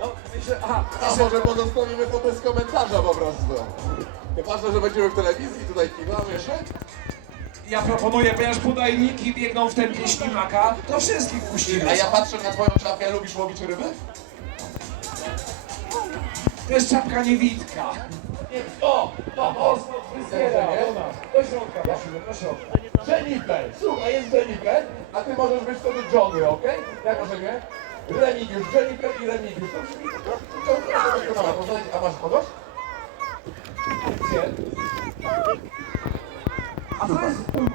No, a się... no, może pozostawimy to po bez komentarza po prostu. Nie patrzę, że będziemy w telewizji tutaj kiwamy, jeszcze. Ja proponuję, ponieważ podajniki biegną w ten pieśń maka, to wszystkich puścimy. A ja patrzę na twoją czapkę, lubisz łowić ryby? To jest czapka niewidka. Nie, o, To o, fryzjera, ja do środka, do środka. Jennifer, słuchaj, jest Jennifer, a ty możesz być wtedy Johnny, okej? Okay? Jak Jako, że Lenin już, Jennifer i Lenin już. To brzmi po prostu ciągle. A masz kogoś? Nie. A co jest UNK?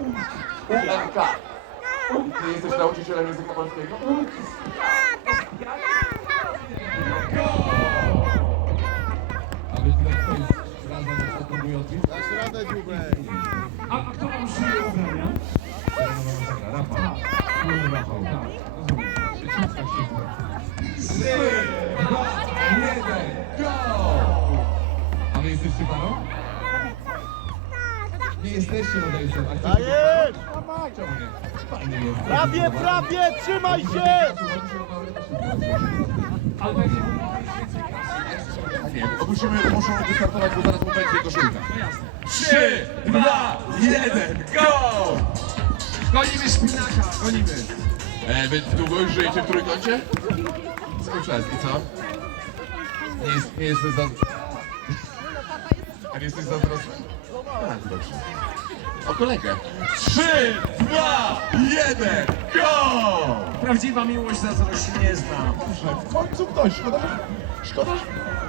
UNK. UNK. UNK. Nie jesteś nauczycielem języka polskiego? UNK. Dziubek. A kto wam szyje ubrania? Rafał. Rafał, tak. Prawie, prawie, trzymaj się! Opuścimy, muszą wystartować, bo zaraz będzie koszulka. Trzy, dwa, jeden, go! Gonimy spinaka, gonimy! E, wy długo już żyjecie w trójkącie? Skończyłeś, i co? Nie, jest, jesteś za... A nie jesteś zazdrosny? Tak, dobrze. O kolegę. Trzy, dwa, jeden, go! Prawdziwa miłość zazdrości nie zna. Dobrze, w końcu ktoś. Szkoda, że... Szkoda? szkoda,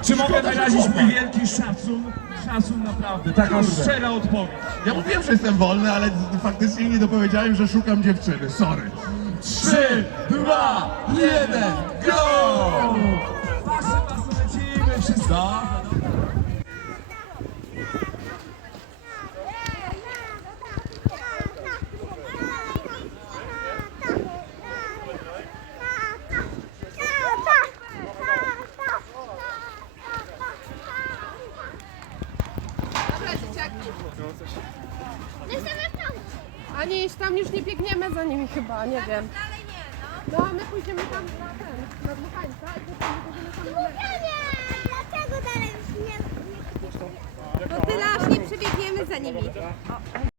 Czy mogę Szkoda, wyrazić mi wielki szacun? Szacun naprawdę. Taka Kurde. szczera odpowiedź. Ja mówiłem, że jestem wolny, ale faktycznie nie dopowiedziałem, że szukam dziewczyny. Sorry. 3, 2, 1, go! Wasze pasy lecimy, wszystko! Nie chcemy w pałku! A nie, tam już nie biegniemy za nimi chyba, nie wiem. Nie, no. No, my pójdziemy tam na ten, na dmuchańca i potem tam Dlaczego dalej już nie... nie, nie, No tyle, aż nie przebiegniemy za nimi. O.